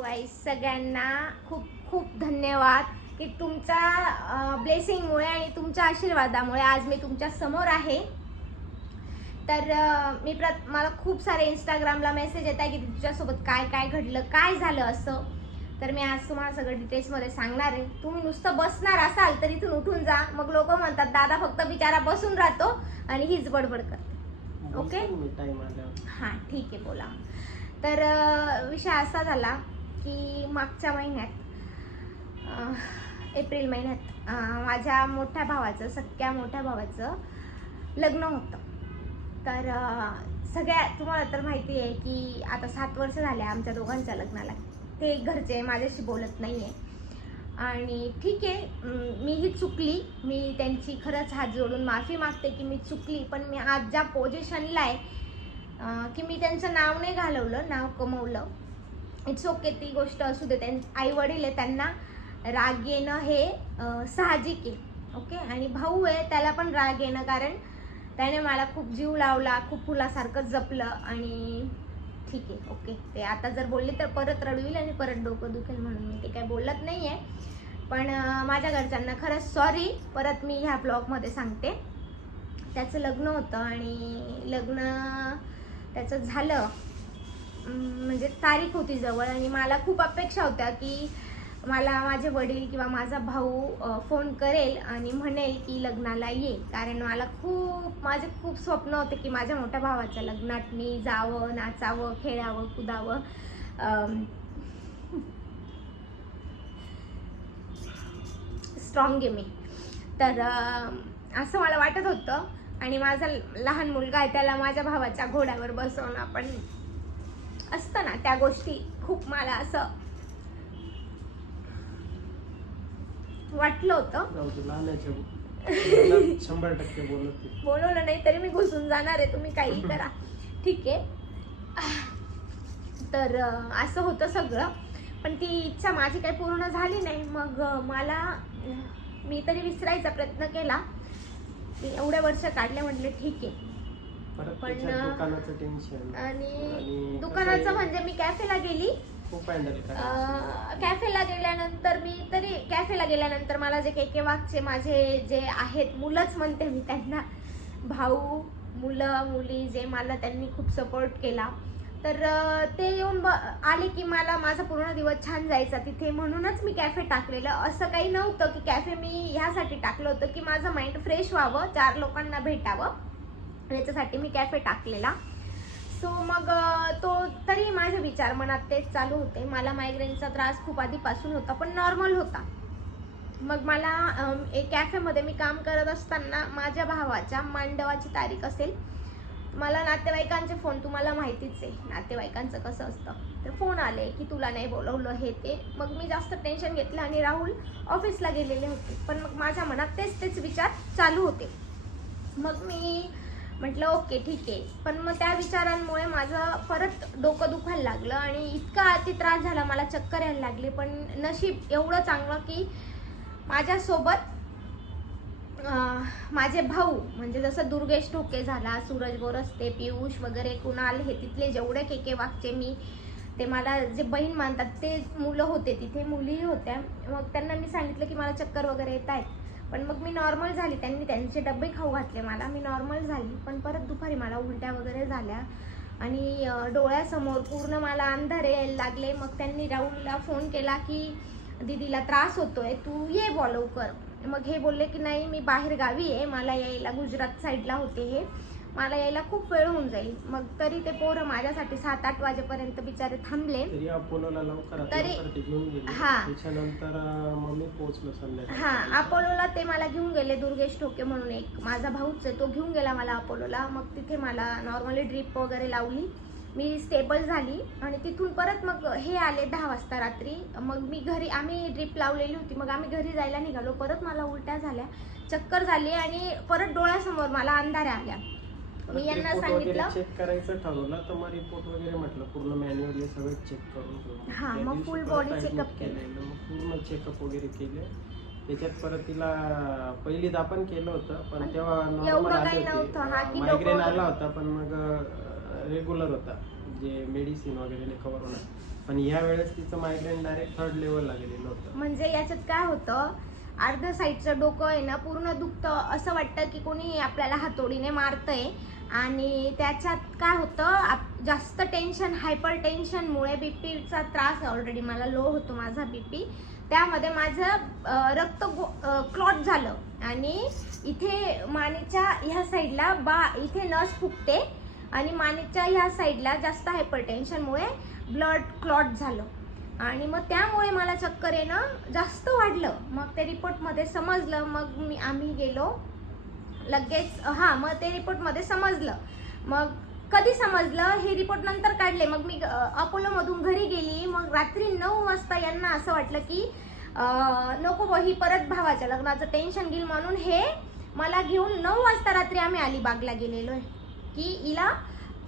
गाईस सगळ्यांना खूप खूप धन्यवाद की तुमच्या ब्लेसिंगमुळे आणि तुमच्या आशीर्वादामुळे आज मी तुमच्यासमोर आहे. तर मी प्रत मला खूप सारे इंस्टाग्रामला मेसेज येत आहे की तुझ्यासोबत काय काय घडलं काय झालं असं. तर मी आज तुम्हाला सगळं डिटेल्समध्ये सांगणार आहे. तुम्ही नुसतं बसणार असाल तर इथून उठून जा. मग लोक म्हणतात दादा फक्त बिचारा बसून राहतो आणि हीच बडबड करते. ओके हां ठीक आहे बोला. तर विषय असा झाला की मागच्या महिन्यात एप्रिल महिन्यात माझ्या मोठ्या भावाचं सख्या मोठ्या भावाचं लग्न होतं. तर सगळ्या तुम्हाला तर माहिती आहे की आता सात वर्ष झाले आमच्या दोघांच्या लग्नाला. ते घरचे माझ्याशी बोलत नाही आहे आणि ठीक आहे मीही चुकली. मी त्यांची खरंच हात जोडून माफी मागते की मी चुकली पण मी आज ज्या पोझिशनला आहे की मी त्यांचं नाव नाही घालवलं नाव कमवलं इट्स ओके ती गोष्ट असू दे. त्यांचे आई वडील आहे त्यांना राग येणं हे साहजिक आहे. ओके आणि भाऊ आहे त्याला पण राग येणं कारण त्याने मला खूप जीव लावला खूप फुलासारखं जपलं आणि ठीक आहे. ओके ते आता जर बोलले तर परत रडवील आणि परत डोकं दुखेल म्हणून. मी ते काय बोलत नाही आहे पण माझ्या घरच्यांना खरंच सॉरी परत मी ह्या ब्लॉगमध्ये सांगते. त्याचं लग्न होतं आणि लग्न त्याचं झालं. म्हणजे तारीख होती जवळ आणि मला खूप अपेक्षा होत्या की मला माझे वडील किंवा माझा भाऊ फोन करेल आणि म्हणेल की लग्नाला ये. कारण मला खूप माझे खूप स्वप्न होते की माझ्या मोठ्या भावाच्या लग्नात मी जावं नाचावं खेळावं कुदावं. स्ट्रॉंग आहे मी. तर असं मला वाटत होतं. आणि माझा लहान मुलगा आहे त्याला माझ्या भावाच्या घोड्यावर बसवून आपण असतं ना त्या गोष्टी खूप मला असं वाटलं होतं. शंभर टक्के. बोलवलं नाही तरी मी घुसून जाणार आहे तुम्ही काही करा. ठीक आहे. तर असं होतं सगळं. पण ती इच्छा माझी काही पूर्ण झाली नाही. मग मला मी तरी विसरायचा प्रयत्न केला. मी एवढे वर्ष काढले म्हटले ठीक आहे. परत पण, त्याच्यात दुकानाचं टेन्शन आणि दुकानाचं म्हणजे मी कॅफेला गेली. खूप हँडल कॅफेला गेल्यानंतर मी तरी कॅफेला गेल्यानंतर मला जे के के वाघचे माझे जे आहेत मुलंच म्हणते मी त्यांना. भाऊ मुलं मुली जे मला त्यांनी खूप सपोर्ट केला. तर ते येऊन ब आले की मला माझा पूर्ण दिवस छान जायचा तिथे. म्हणूनच मी कॅफे टाकलेलं. असं काही नव्हतं की कॅफे मी ह्यासाठी टाकलं होतं की माझं माइंड फ्रेश व्हावं चार लोकांना भेटावं. याच्यासाठी मी कॅफे टाकलेला. सो मग तो तरी माझे विचार मनात तेच चालू होते. मला मायग्रेनचा त्रास खूप आधीपासून होता पण नॉर्मल होता. मग मला एक कॅफेमध्ये मी काम करत असताना माझ्या भावाच्या मांडवाची तारीख असेल. मला नातेवाईकांचे फोन तुम्हाला माहितीच आहे नातेवाईकांचं कसं असतं. तर फोन आले की तुला नाही बोलवलं हे ते. मग मी जास्त टेन्शन घेतलं आणि राहुल ऑफिसला गेलेले होते. पण मग माझ्या मनात तेच तेच विचार चालू होते. मग मी म्हटलं ओके ठीक आहे. पण मग त्या विचारांमुळे माझं परत डोकं दुखायला लागलं आणि इतका अति त्रास झाला मला चक्कर यायला लागली. पण नशीब एवढं चांगलं की माझ्यासोबत माझे भाऊ म्हणजे जसं दुर्गेश ठोके झाला सूरज बोरस्ते पियुष वगैरे कुणाल हे तिथले जेवढे केके वागचे मी ते मला जे बहीण मानतात ते मुलं होते तिथे मुलीही होत्या. मग त्यांना मी सांगितलं की मला चक्कर वगैरे येत आहेत. पण मग मी नॉर्मल झाली. त्यांनी त्यांचे डबे खाऊ घातले मला. मी नॉर्मल झाली. पण परत दुपारी मला उलट्या वगैरे झाल्या. आणि डोळ्यासमोर पूर्ण मला अंधारे यायला लागले. मग त्यांनी राहुलला फोन केला की दीदीला त्रास होतोय. तू ये बॉ लवकर मग हे बोलले की नाही मी बाहेर गावी आहे. मला यायला गुजरात साईडला होते हे. मला यायला खूप वेळ होऊन जाईल. मग तरी ते पोरं माझ्यासाठी सात आठ वाजेपर्यंत बिचारे थांबले. तरी अपोलोला लवकरात तरी- लवकर ते घेऊन गेले. हा. त्याच्यानंतर अं, मग मी पोहोचलो संध्याकाळी. हा अपोलोला ते मला घेऊन गेले दुर्गेश ठोके म्हणून एक. माझा भाऊच आहे तो घेऊन गेला मला अपोलोला. मग तिथे मला नॉर्मली ड्रीप वगैरे लावली. मी स्टेबल झाली आणि तिथून परत मग हे आले दहा वाजता रात्री. मग मी घरी आम्ही ड्रीप लावलेली होती. मग आम्ही घरी जायला निघालो. परत मला उलट्या झाल्या चक्कर झाली आणि परत डोळ्यासमोर मला अंधाऱ्या आल्या. मी यांना सांगितलं चेक करायचं ठरवलं तर मग रिपोर्ट वगैरे म्हटलं पूर्ण मॅन्युअली सगळं चेक करून घेऊ. हा, त्या मग दिवशी full परत body admit checkup केलं. केलेलं. मग पूर्ण चेकअप वगैरे केले त्याच्यात परत तिला पहिलीच आपण केलं होतं पण तेव्हा एवढं नॉर्मल काही आले नव्हतं. हा, की होते मायग्रेन आला होता पण मग रेग्युलर होता जे मेडिसिन वगैरे कव्हर होणार पण या वेळेस तिचं मायग्रेन डायरेक्ट थर्ड लेवलला गेलेलं होतं म्हणजे याच्यात काय होतं अर्ध साईडचं डोकं आहे ना पूर्ण दुखतं असं वाटतं की कोणी आपल्याला हातोडीने मारतंय आणि त्याच्यात काय होतं आप- जास्त टेन्शन हायपर टेन्शनमुळे बीपीचा त्रास ऑलरेडी मला लो होतो माझा बी पी त्यामध्ये माझं रक्त क्लॉट झालं. आणि इथे मानेच्या ह्या साईडला बा इथे नस फुगते आणि मानेच्या ह्या साईडला जास्त हायपर टेन्शनमुळे ब्लड क्लॉट झालं. आणि मग त्यामुळे मला चक्कर येणं जास्त वाढलं. मग ते रिपोर्टमध्ये समजलं. मग मी आम्ही गेलो. लगेच हां मग ते रिपोर्टमध्ये समजलं. मग कधी समजलं? हे रिपोर्ट नंतर काढले. मग मी अपोलोमधून घरी गेली. मग रात्री नऊ वाजता यांना असं वाटलं की नको बुवा, ही परत भावाच्या लग्नाचं टेन्शन घेईल म्हणून हे मला घेऊन नऊ वाजता रात्री आम्ही अलिबागला गेलेलो आहे. की हिला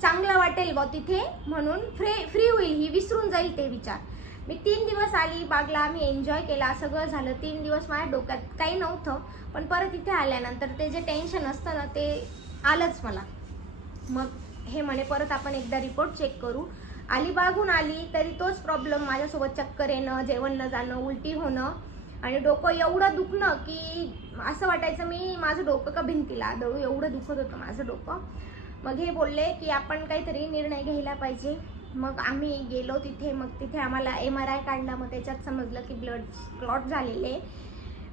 चांगलं वाटेल बा तिथे म्हणून फ्री फ्री होईल. ही विसरून जाईल ते विचार. मी तीन दिवस आली बागला आम्ही एन्जॉय केला सगळं झालं. तीन दिवस माझ्या डोक्यात काही नव्हतं पण परत इथे आल्यानंतर ते जे टेन्शन असतं ना ते आलंच मला. मग हे म्हणे परत आपण एकदा रिपोर्ट चेक करू. अलिबागहून आली तरी तोच प्रॉब्लेम माझ्यासोबत चक्कर येणं जेवण न जाणं उलटी होणं. आणि डोकं एवढं दुखणं की असं वाटायचं मी माझं डोकं का भिंतीला? दळू एवढं दुखत होतं माझं डोकं. मग हे बोलले की आपण काहीतरी निर्णय घ्यायला पाहिजे. मग आम्ही गेलो तिथे मग तिथे आम्हाला एम आर आय काढला मग त्याच्यात समजलं की ब्लड क्लॉट झालेले.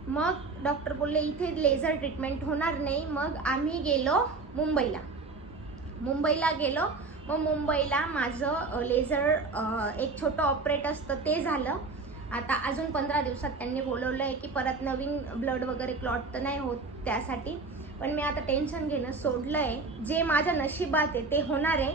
मग डॉक्टर बोलले इथे लेझर ट्रीटमेंट होणार नाही. मग आम्ही गेलो मुंबईला. मुंबईला गेलो मग मुंबईला माझं लेझर एक छोटं ऑपरेट असतं ते झालं. आता अजून पंधरा दिवसात त्यांनी बोलवलं आहे की परत नवीन ब्लड वगैरे क्लॉट तर नाही होत त्यासाठी. पण मी आता टेन्शन घेणं सोडलं आहे जे माझ्या नशिबात आहे ते होणार आहे.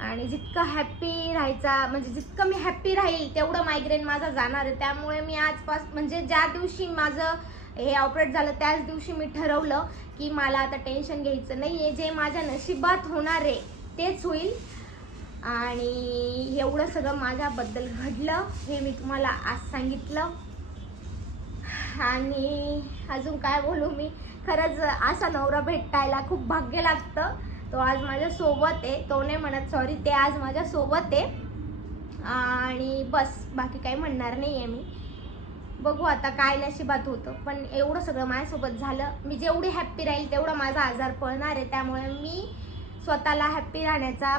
आणि जितकं हॅप्पी राहायचा म्हणजे जितकं मी हॅप्पी राहील तेवढं मायग्रेन माझा जाणार आहे. त्यामुळे मी आजपास म्हणजे ज्या दिवशी माझं हे ऑपरेट झालं त्याच दिवशी मी ठरवलं की मला आता टेन्शन घ्यायचं नाही आहे जे माझ्या नशिबात होणार आहे तेच होईल. आणि एवढं सगळं माझ्याबद्दल घडलं हे मी तुम्हाला आज सांगितलं. आणि अजून काय बोलू मी? खरंच असा नवरा भेटायला खूप भाग्य लागतं. तो आज माझ्यासोबत आहे. तो नाही म्हणत सॉरी ते आज माझ्यासोबत आहे. आणि बस बाकी काही म्हणणार नाही आहे मी. बघू आता काय नशिबात होतं. पण एवढं सगळं माझ्यासोबत झालं. मी जेवढी हॅप्पी राहील तेवढा माझा आजार पळणार आहे. त्यामुळे मी स्वतःला हॅप्पी राहण्याचा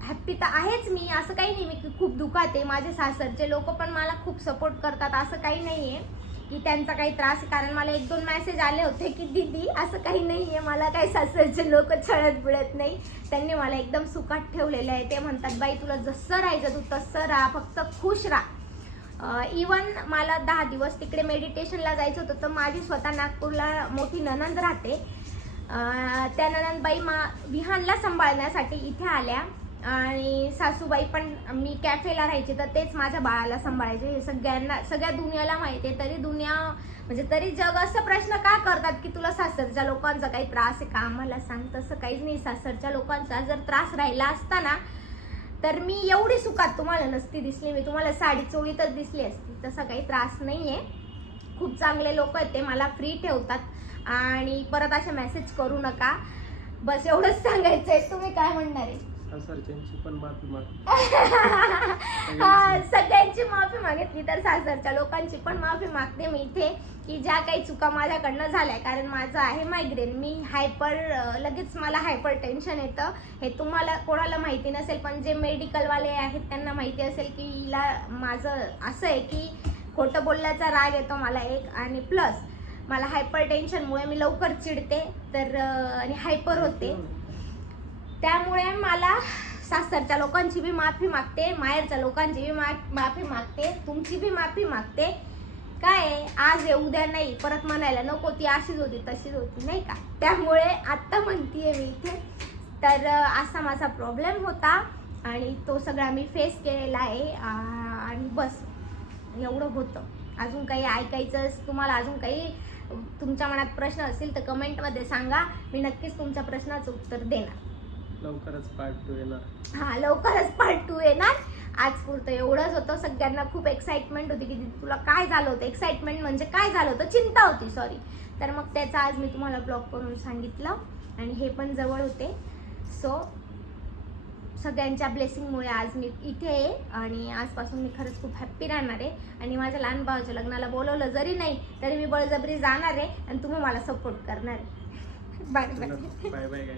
हॅप्पी तर आहेच मी. असं काही नाही मी खूप दुखात आहे. माझे सासरचे लोक पण मला खूप सपोर्ट करतात. असं काही नाही आहे की त्यांचा काही त्रास कारण मला एक दोन मेसेज आले होते की दीदी असं काही नाही आहे मला काही सासरचे लोक छळत बुळत नाही. त्यांनी मला एकदम सुखात ठेवलेलं आहे. ते म्हणतात बाई तुला जसं राहायचं तू तसं राहा. फक्त खुश राहा. इवन मला दहा दिवस तिकडे मेडिटेशनला जायचं होतं तर माझी स्वतः नागपूरला मोठी ननंद राहते. त्या ननंदबाई मा विहानला सांभाळण्यासाठी इथे आल्या. आणि सासूबाई पण मी कॅफेला राहायचे तर तेच माझ्या बाळाला सांभाळायचे. हे सगळ्यांना सगळ्या दुनियाला माहिती आहे तरी दुनिया म्हणजे तरी जग असं प्रश्न का करतात की तुला सासरच्या लोकांचा काही त्रास आहे का? आम्हाला सांग तसं काहीच नाही. सासरच्या लोकांचा जर त्रास राहिला असता ना तर मी एवढी सुखात तुम्हाला नसती दिसली. मी तुम्हाला साडी चोळीतच दिसली असती. तसा काही त्रास नाही आहे खूप चांगले लोक आहेत ते मला फ्री ठेवतात. आणि परत असे मेसेज करू नका. बस एवढंच सांगायचं आहे तुम्ही काय म्हणणार आहे? सासरच्यांची पण माफी माग. हा, सगळ्यांची माफी मागितली तर सासरच्या लोकांची पण माफी मागते मी इथे की ज्या काही चुका माझ्याकडनं झाल्या कारण माझं आहे मायग्रेन मी हायपर लगेच मला हायपर टेन्शन येतं. हे तुम्हाला कोणाला माहिती नसेल पण जे मेडिकलवाले आहेत त्यांना माहिती असेल की हिला माझं असं आहे की खोटं बोलण्याचा राग येतो मला एक. आणि प्लस मला हायपर टेन्शनमुळे मी लवकर चिडते तर आणि हायपर होते. त्यामुळे मला सासरच्या लोकांची बी माफी मागते माहेरच्या लोकांची बी मा- माफी मागते तुमची बी माफी मागते. काय आहे, आज आहे उद्या नाही परत म्हणायला नको ती अशीच होती तशीच होती नाही का? त्यामुळे आत्ता म्हणतीये मी इथे. तर असा माझा प्रॉब्लेम होता आणि तो सगळा मी फेस केलेला आहे. आणि बस एवढं होतं. अजून काही ऐकायचं तुम्हाला अजून काही तुमच्या मनात प्रश्न असतील तर कमेंटमध्ये सांगा. मी नक्कीच तुमच्या प्रश्नाचं उत्तर देणार. लवकरच पार्ट टू येणार. हा लवकरच पार्ट टू येणार. आज पुरतं एवढंच होतं. सगळ्यांना खूप एक्साइटमेंट होती की तुला काय झालं होतं? एक्साइटमेंट म्हणजे काय झालं होतं? चिंता होती सॉरी तर मग त्याचा आज मी तुम्हाला ब्लॉग करून सांगितलं आणि हे पण जवळ होते. सो सगळ्यांच्या ब्लेसिंगमुळे आज मी इथे आहे आणि आजपासून मी खरंच खूप हॅप्पी राहणार आहे. आणि माझ्या लहान भावाच्या लग्नाला बोलवलं जरी नाही तरी मी बळजबरी जाणार आहे आणि तुम्ही मला सपोर्ट करणार आहे. Bye bye bye bye